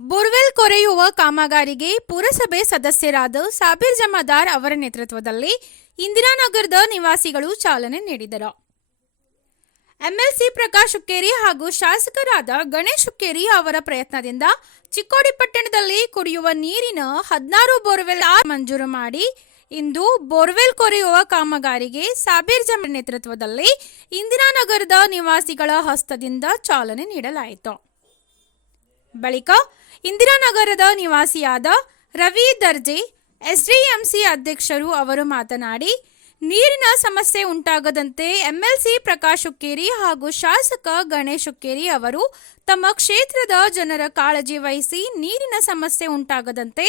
Borewell ಕೊರೆಯುವ ಕಾಮಗಾರಿಗೆ ಪುರಸಭೆ ಸದಸ್ಯರಾದ ಸಾಬೀರ್ ಜಮಾದಾರ್ ಅವರ ನೇತೃತ್ವದಲ್ಲಿ ಇಂದಿರಾನಗರದ ನಿವಾಸಿಗಳು ಚಾಲನೆ ನೀಡಿದರು. ಎಂಎಲ್ಸಿ ಪ್ರಕಾಶ್ ಹುಕ್ಕೇರಿ ಹಾಗೂ ಶಾಸಕರಾದ ಗಣೇಶ್ ಹುಕ್ಕೇರಿ ಅವರ ಪ್ರಯತ್ನದಿಂದ ಚಿಕ್ಕೋಡಿ ಪಟ್ಟಣದಲ್ಲಿ ಕುಡಿಯುವ ನೀರಿನ 16 ಬೋರ್ವೆಲ್ ಮಂಜೂರು ಮಾಡಿ ಇಂದು ಬೋರ್ವೆಲ್ ಕೊರೆಯುವ ಕಾಮಗಾರಿಗೆ ಸಾಬೀರ್ ಜಮಾದಾರ್ ನೇತೃತ್ವದಲ್ಲಿ ಇಂದಿರಾನಗರದ ನಿವಾಸಿಗಳ ಹಸ್ತದಿಂದ ಚಾಲನೆ ನೀಡಲಾಯಿತು. ಬಳಿಕ ಇಂದಿರಾನಗರದ ನಿವಾಸಿಯಾದ ರವಿ ದರ್ಜಿ ಎಸ್ಡಿಎಂಸಿ ಅಧ್ಯಕ್ಷರು ಅವರು ಮಾತನಾಡಿ, ನೀರಿನ ಸಮಸ್ಯೆ ಉಂಟಾಗದಂತೆ ಎಂಎಲ್ಸಿ ಪ್ರಕಾಶ್ ಹುಕ್ಕೇರಿ ಹಾಗೂ ಶಾಸಕ ಗಣೇಶ್ ಹುಕ್ಕೇರಿ ಅವರು ತಮ್ಮ ಕ್ಷೇತ್ರದ ಜನರ ಕಾಳಜಿ ವಹಿಸಿ ನೀರಿನ ಸಮಸ್ಯೆ ಉಂಟಾಗದಂತೆ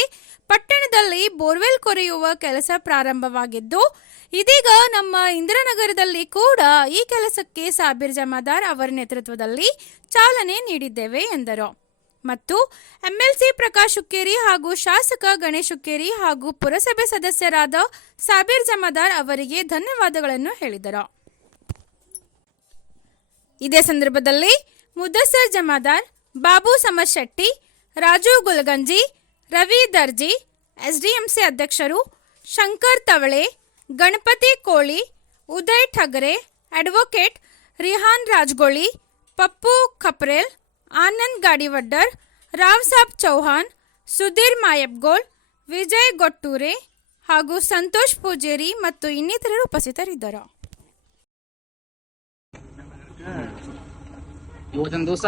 ಪಟ್ಟಣದಲ್ಲಿ ಬೋರ್ವೆಲ್ ಕೊರೆಯುವ ಕೆಲಸ ಪ್ರಾರಂಭವಾಗಿದ್ದು, ಇದೀಗ ನಮ್ಮ ಇಂದಿರಾನಗರದಲ್ಲಿ ಕೂಡ ಈ ಕೆಲಸಕ್ಕೆ ಸಾಬೀರ್ ಜಮಾದಾರ್ ಅವರ ನೇತೃತ್ವದಲ್ಲಿ ಚಾಲನೆ ನೀಡಿದ್ದೇವೆ ಎಂದರು. ಮತ್ತು ಎಂಎಲ್ಸಿ ಪ್ರಕಾಶ್ ಹುಕ್ಕೇರಿ ಹಾಗೂ ಶಾಸಕ ಗಣೇಶ್ ಹುಕ್ಕೇರಿ ಹಾಗೂ ಪುರಸಭೆ ಸದಸ್ಯರಾದ ಸಾಬೀರ್ ಜಮಾದಾರ್ ಅವರಿಗೆ ಧನ್ಯವಾದಗಳನ್ನು ಹೇಳಿದರು. ಇದೇ ಸಂದರ್ಭದಲ್ಲಿ ಮುದಸ್ಸರ್ ಜಮಾದಾರ್, ಬಾಬು ಸಮಶೆಟ್ಟಿ, ರಾಜು ಗುಲ್ಗಂಜಿ, ರವಿ ದರ್ಜಿ, ಎಸ್ಡಿಎಂಸಿ ಅಧ್ಯಕ್ಷರು ಶಂಕರ್ ತವಳೆ, ಗಣಪತಿ ಕೋಳಿ, ಉದಯ್ ಠಗರೆ, ಅಡ್ವೊಕೇಟ್ ರಿಹಾನ್ ರಾಜಗೋಳಿ, ಪಪ್ಪು ಖಪ್ರೇಲ್, ಆನಂದ್ ಗಾಡಿವಡ್ಡರ್, ರಾವ್ ಸಾಬ್ ಚೌಹಾನ್, ಸುಧೀರ್ ಮಾಯಬ್ಗೋಳ್, ವಿಜಯ್ ಗೊಟ್ಟೂರೆ ಹಾಗೂ ಸಂತೋಷ್ ಪೂಜೇರಿ ಮತ್ತು ಇನ್ನಿತರರು ಉಪಸ್ಥಿತರಿದ್ದರು. ಇವತ್ತಿನ ದಿವಸ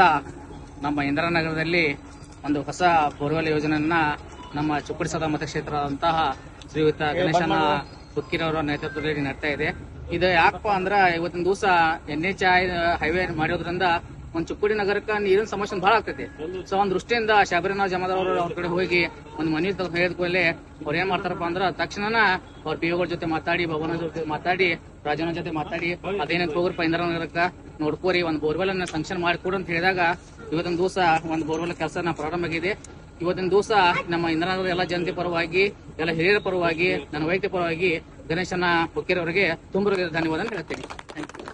ನಮ್ಮ ಇಂದಿರಾನಗರದಲ್ಲಿ ಒಂದು ಹೊಸ ಬೋರ್ವೆಲ್ ಯೋಜನೆಯನ್ನ ನಮ್ಮ ಚಿಕ್ಕೋಡಿ ಸದಾ ಮತಕ್ಷೇತ್ರದಂತಹ ಶ್ರೀಯುತ ಗಣೇಶನ ಹುಕ್ಕೇರಿಯವರ ನೇತೃತ್ವದಲ್ಲಿ ನಡೆತಾ ಇದೆ. ಇದು ಯಾಕಪ್ಪ ಅಂದ್ರೆ ಇವತ್ತಿನ ದಿವಸ NHI ಹೈವೇ ಮಾಡಿರೋದ್ರಿಂದ ಒಂದು ಚಿಕ್ಕೋಡಿ ನಗರಕ್ಕೆ ನೀರಿನ ಸಮಸ್ಯೆ ಬಹಳ ಆಗ್ತೈತಿ. ಸೊ ಒಂದ್ ದೃಷ್ಟಿಯಿಂದ ಶಾಬೀರ್ ಜಮಾದಾರ್ ಅವರು ಅವ್ರ ಕಡೆ ಹೋಗಿ ಒಂದು ಮನೆ ಹೇಳಿದ ಕೂಡಲೇ ಅವ್ರು ಏನ್ ಮಾಡ್ತಾರಪ್ಪ ಅಂದ್ರೆ ತಕ್ಷಣ ಅವ್ರ PO ಜೊತೆ ಮಾತಾಡಿ, ಭವನ ಜೊತೆ ಮಾತಾಡಿ, ರಾಜನ ಜೊತೆ ಮಾತಾಡಿ ಅದೇನೇನ್ ಹೋಗ್ರಪ್ಪ ಇಂದಿರಾನಗರಕ್ಕ ನೋಡ್ಕೋರಿ ಒಂದು ಬೋರ್ವೆಲ್ ಅನ್ನ ಸಂಕ್ಷನ್ ಮಾಡಿ ಕೊಡು ಅಂತ ಹೇಳಿದಾಗ ಇವತ್ತಿನ ದಿವಸ ಒಂದು ಬೋರ್ವೆಲ್ ಕೆಲಸ ಪ್ರಾರಂಭ ಆಗಿದೆ. ಇವತ್ತಿನ ದಿವಸ ನಮ್ಮ ಇಂದಿರಾನಗರ ಎಲ್ಲ ಜನತೆ ಪರವಾಗಿ, ಎಲ್ಲ ಹಿರಿಯರ ಪರವಾಗಿ, ನನ್ನ ವೈಯಕ್ತಿಕ ಪರವಾಗಿ ಗಣೇಶನ ಹುಕ್ಕೇರಿ ಅವರಿಗೆ ತುಂಬ ಧನ್ಯವಾದ ಹೇಳ್ತೇನೆ. Thank you.